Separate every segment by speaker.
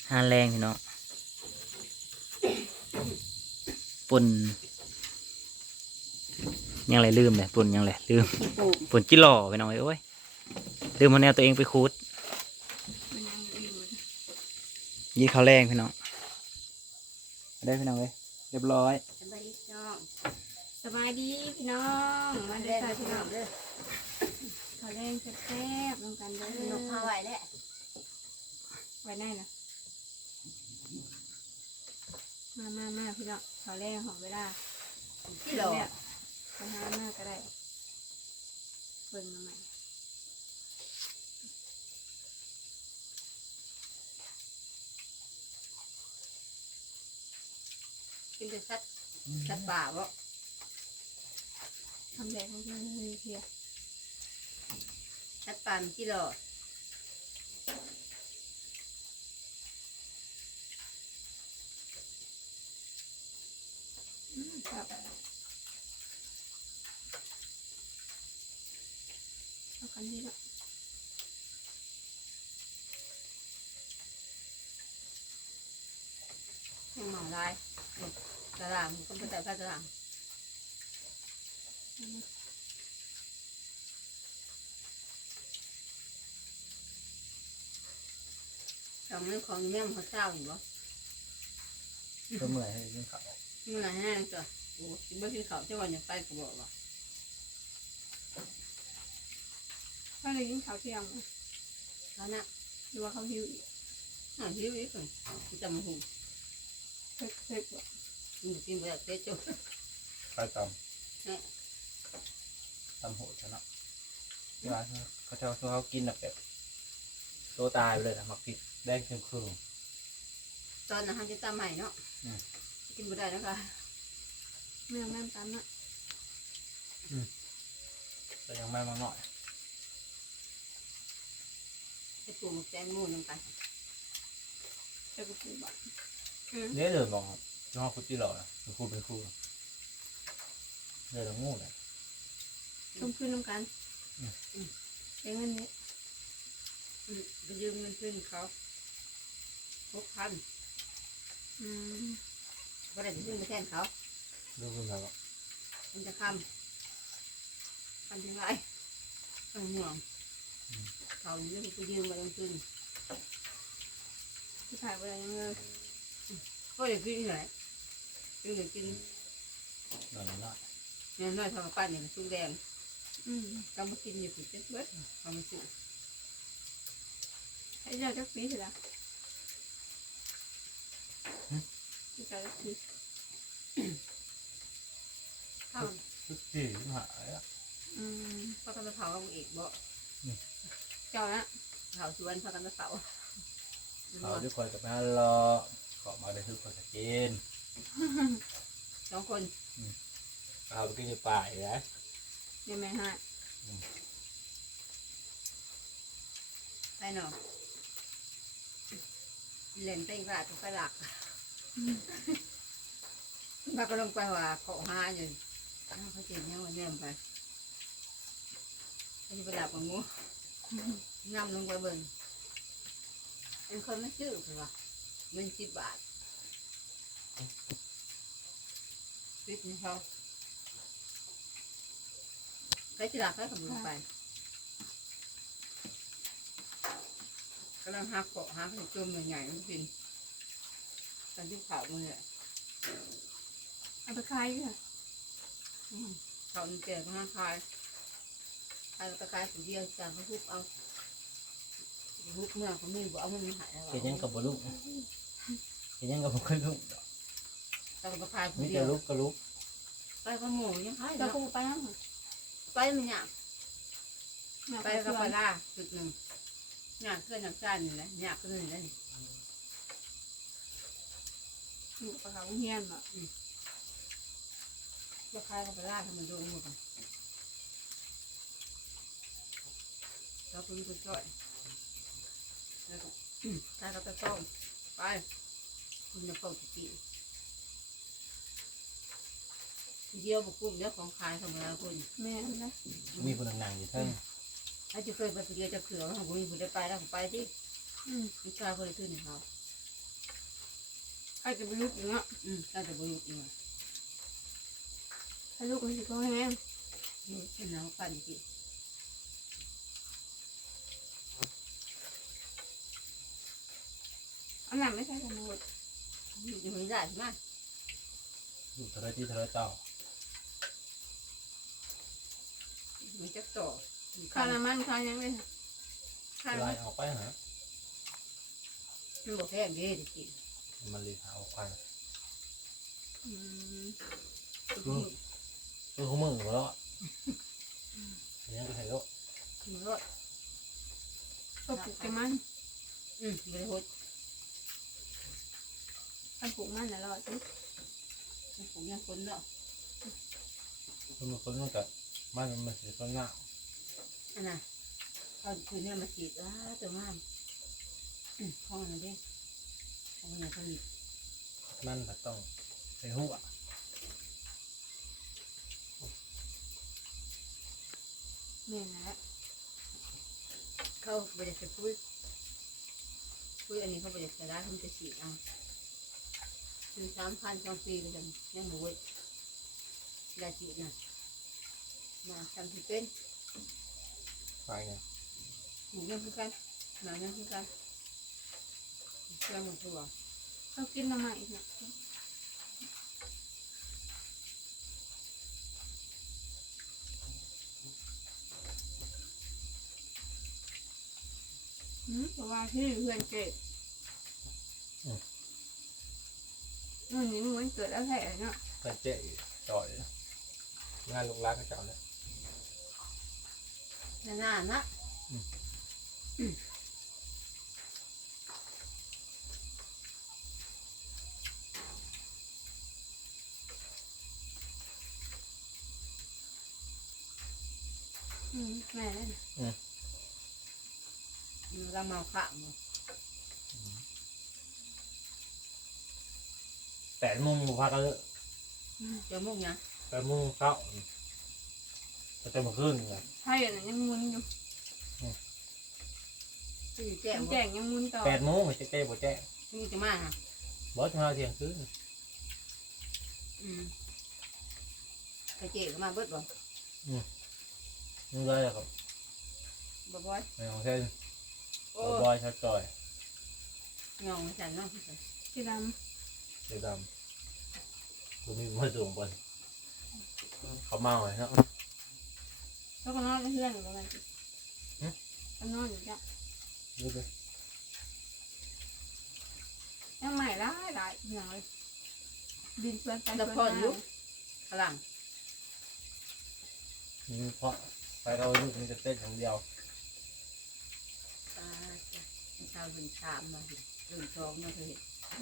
Speaker 1: หาแรงพี่น้องปุ่นยังไรลืมเลยปุ่นยังไรลืมปุ่นจิหล่อไปหน่อยโอ้ยลืมมาแนวตัวเองไปคูดยี่เขาแรงพี่น้องได้พี่น้องเลยเรียบร้อย
Speaker 2: สบายดีพี่น้องสบายดีพี่น้องมาเด้อพี่น้องเด้อเขาแรงแซ่บๆลงกันเด้อนกพาไหวแล้วไหวได้นะมาพี่น้องเขาแรงของเวลาที่เราไปหาหน้าก็ได้เบิ่งมาใหม่กินแต่สัตว์ป่าบ่ทำแดงให้เลยเพียสัตว์ป่ามันกี่หลอดครับเอากันดีละยังหมอลายตารางก็เป็นแต่ตารางสองเรื่องของแม่เขาเจ้าอยู่บ่
Speaker 1: ก็เมื่อยให้เรื่องเขา
Speaker 2: เมื่อแห้งจ้ะโอ้กินเมื่อกินเขาเจ้าวันยังไปก็บอกว่าถ้าเลยกินข้าวเที่ยงแล้วนะหรือว่าเขาหิวอีกหิวอีกจำหูเผ็ดบ่กินแบบเผ็ดจุ๊บ
Speaker 1: ไปตำโหดชนะเวลาเขากินแบบตัวตายเลยนะหมักผิดแดงเครื่อง
Speaker 2: ตอนนั้นเขาจะตำใหม่เนาะกินบ่ได้นะคะเมื่อแม่ตำนะ
Speaker 1: แต่ยังไม่มาหน่อย
Speaker 2: จะปลูกแตงโมลงไปจะปลูกแบบ
Speaker 1: เนี่ยเดี๋ยวมองน้องคุณที่หล่อเป็นครูเดี๋ยวเรางูเลย
Speaker 2: ต้องขึ้นน้ำกันเองเงินนี้ไปยืมเงินขึ้นเขา6,000ก็ได้จะขึ้นไปแทนเขา
Speaker 1: ดูคุณครับ
Speaker 2: มันจะคำยังไงต้องห่วงเขาเรื่องไปยืมมาลงทุนที่ถ่ายไปยังไงก็อยากกินไหนอยากกินน้อยทำปั้นอย่างสุกแดงก็มากินอยู่ผิดเจ็ดเบิดเอามาซื้อให้เจ้าจักปีเถอะที่เจ้าจักปีข้าว
Speaker 1: ทุกทีหายอ่ะ
Speaker 2: พอกันไปเผากับเอกบ่เจ้านะเผาชวนพอกันไปเผา
Speaker 1: ทุกคนกับแม่รอขอมาได้ทุกคนจะกิน
Speaker 2: 2 คน
Speaker 1: เอาไปกินในป่าอีกแล้ว
Speaker 2: ยังไม่ให้ไปหน่อเล่นเต้นกระดาษไปหลักบ้าก็ลงไปว่าเกาะห้าอยู่เขาเจ็บเนี่ยวันนี้ไปเขาจะไปหลับกับงูน้ำลงไปเบิ่งเป็นคนไม่ชื่อคือว่าเงิน10 บาทปิดนี่เขาไปที่หลักไปกับมึงไปกำลังหาเกาะหาขนมจุ่มใหญ่ๆมันกินตอนที่เขามันเนี่ยเอาไปขายค่ะเขาเจ๋งมากขายไปขายสุดเดียวจานเขาทุบเอาทุบเมื่อเขาไม่บอกเอามันหายแล้ว
Speaker 1: เห็นยังกับบลูกเห็นยังกับบุคลุก
Speaker 2: แต่ไปขายสุด
Speaker 1: มี
Speaker 2: เดียว
Speaker 1: แต่ลุกกับลุก
Speaker 2: ไปกับหมูยังขายแล้วกูไปนั่งไปมันเนี่ยไปกับปลาจุดหนึ่งเนี่ยเพื่อนน้ำจานนี่แหละเนี่ยเพื่อนนี่อยู่ปลาเขาเฮี้ยนอ่ะจะขายกับปลาทำมันโดนหมดแล้วคุณก็ช่วยแล้วก็ขายกับตะต้มไปคุณจะเข้าตีเดียวบุกกุ้งเดียวของขายธรรมดาคุณแม่นะ
Speaker 1: มีคนหนังอยู่ทั้ง
Speaker 2: อาจจะเคยไปเดียวจะเขือของคุณคุณได้ไปแล้วไปที่วิชาคนขึ้นเขา
Speaker 3: รจะไปลุกอย่างเงี้ย
Speaker 2: ก็จะบริสุทธิ์
Speaker 3: ถ้าลุกมันจะก็แห้ง
Speaker 2: นี่เป็นน้ำปั่นกิน
Speaker 3: อันนั้นไม่ใช่สมุน
Speaker 2: อยู่ไม่ได้ใช่ไหม
Speaker 1: อยู่ทะเลที่ทะเลเต่า
Speaker 2: มันจะต่อ
Speaker 3: คารามันคายังเลยคารา
Speaker 1: ไล่
Speaker 3: มัน
Speaker 1: ออกไปหา
Speaker 2: มันบอกแค่เดียวกิน
Speaker 1: มันรีหาออกไป
Speaker 3: อืม
Speaker 1: คือเขามึงหมดแล้วยังก็เห็นแล้ว
Speaker 2: มันรส
Speaker 3: ก็ปลูกแต่มัน
Speaker 2: บริสุทธิ์
Speaker 3: ถ้าปลูกมันแล้วเราจะ
Speaker 2: ผมยังคนเนาะ
Speaker 1: มันคนมันกับมันเสียต้นหน้า
Speaker 2: อันน่ะตอนคืนเนี่ยมาฉีดตัวงามห้องอะไรดิห้องอะไรผลิต
Speaker 1: มันแบบต้องใส่หัว
Speaker 3: เนี่ยนะ
Speaker 2: เขาบริสุทธิ์พูดอันนี้เขาบริสุทธิ์ได้เขาจะฉีดเอาถึง3,000 2 ปีก็ยังบวชได้ฉีดนะมาทำที่เป็น
Speaker 1: ไปไง
Speaker 2: หมูยังคือกันหมายังคือกันเชื่อมันตัว
Speaker 3: เขากินน้ำมันอีกเนี่ยเพราะว่าที่เพื่อนเกิดนู่นนี่มันเกิดแล้วแผลเนาะ
Speaker 1: แต่เจ๊จ่อยงานลูกรักก็เจ้าเนี่ย
Speaker 2: นานๆนะ
Speaker 3: แม่เลย
Speaker 2: เราเมาขะมั้ง
Speaker 1: 8 โมงอยู่พักกันเลย
Speaker 2: จะมุ่งยัง
Speaker 1: 8 โมงเช้าจะเต็มขึ้นเลย
Speaker 3: ไพ่อันนั้นยังมุนอยู่
Speaker 2: ที่แจ้ง
Speaker 3: แจงยังมุนต่อ
Speaker 1: 8 โมงจะเจ๊บ่แจ้
Speaker 2: ที่จะมาฮะ
Speaker 1: บอสมาเที่ยงคืน
Speaker 2: กระเจี๊ยบมาเบิดบ่
Speaker 1: นี่เลยครับ
Speaker 2: บ่อย
Speaker 1: ในของเส้น
Speaker 2: โอ้
Speaker 1: บอยชาจ่อย
Speaker 2: งงฉันเนาะ
Speaker 3: สีด
Speaker 1: เสือดำกูมีมาส่งบนเขาเมาเลยเนาะ
Speaker 3: ำแล้วก็นอนกับเพื่อนอยู่ประมาณก็นอนอยู่จ้ะ
Speaker 1: ดูดิ
Speaker 3: ยังใหม่ได้หลายอย่างเลยบินเพื่อนไป
Speaker 2: แล้ว
Speaker 3: เพื่อน
Speaker 2: พ่อลู
Speaker 3: มาก
Speaker 2: พลัง
Speaker 1: นี่เพราะไปเราลูกมันจะเต้นอย่างเดียว
Speaker 2: ชาวถึง3มาถึง2มาเถอะ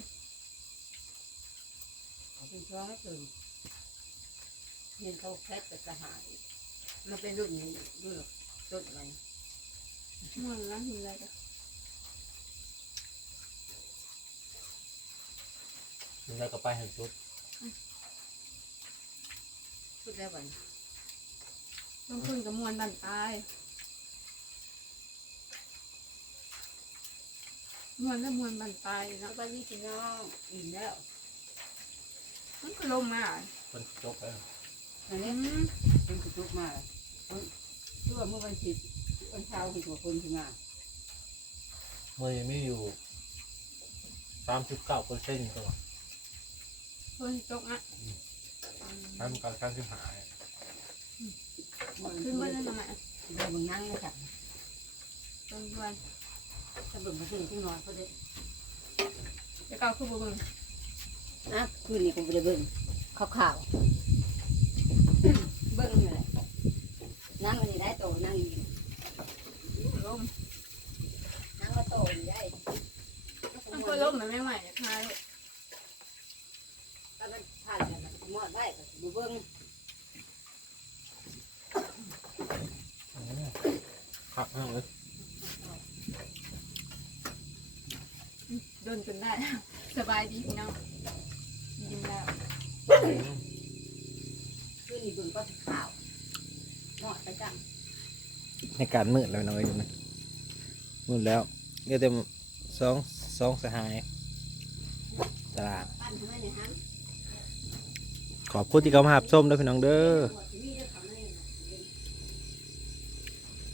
Speaker 2: ถึง2แล้วถึงเห็นเขาแพ็คกับสหายมันเป็นรุ่นนี้รุ่นต้นอะไร
Speaker 3: ม่วนแล้วหิวอะไรกัน
Speaker 1: มันแล้วก็ไปเห็นชุด
Speaker 2: พูดได้บ่
Speaker 3: ต้องขึ้นกับมวนบันตายมวนแล้วมวนบันตาย
Speaker 2: แล้
Speaker 3: เนาะ
Speaker 2: วก็นี่พี่น้องอิ่มแล้ว
Speaker 3: มันก็ลมมา
Speaker 1: คนจบไป
Speaker 2: อันนี้เป็นกระจุกมาเมื่อวันศิษย์วันเช้าคือหัวคนขึ้นมา
Speaker 1: เมื่อยังไม่อยู่39%ตัว
Speaker 3: คนตกนะ
Speaker 1: ทำการการขึ้นหาย
Speaker 3: ขึ้นบ้านนั่นทำไม
Speaker 2: เดี๋ยวมึงนั่งเลยค่ะ
Speaker 3: เป็นวัน
Speaker 2: ถ้าเบิ่งมาถึงที่นอนเขาได้
Speaker 3: จะเก่าคือบุญ
Speaker 2: นะคืนนี้กูไปเบิ่งข่าวเบิ่งนี่แหละนั่งวันนี้ได้โตนั่งยิน
Speaker 3: ลม
Speaker 2: นั่งมาโตอยู่ได้
Speaker 3: มันก็ลมมันไม่ไหวจะคลาย
Speaker 2: ตอนนั้นผ่านกันหมดได้ก็ดูเบิ่ง
Speaker 1: ขับให้เลย
Speaker 3: โดนจนได้สบายดีพี่น้องยิ้มแล้ว
Speaker 2: คืนนี้เบิ่งก็ข่าวหมดไปจัง
Speaker 1: ในการมืดแล้วน้อยอยู่นะมืดแล้วเดี๋ยวเต็มสองสหาย
Speaker 2: ม
Speaker 1: ตารางขอบคุณที่เข้ามาหับส้มด้วยพี่น้องเด้อ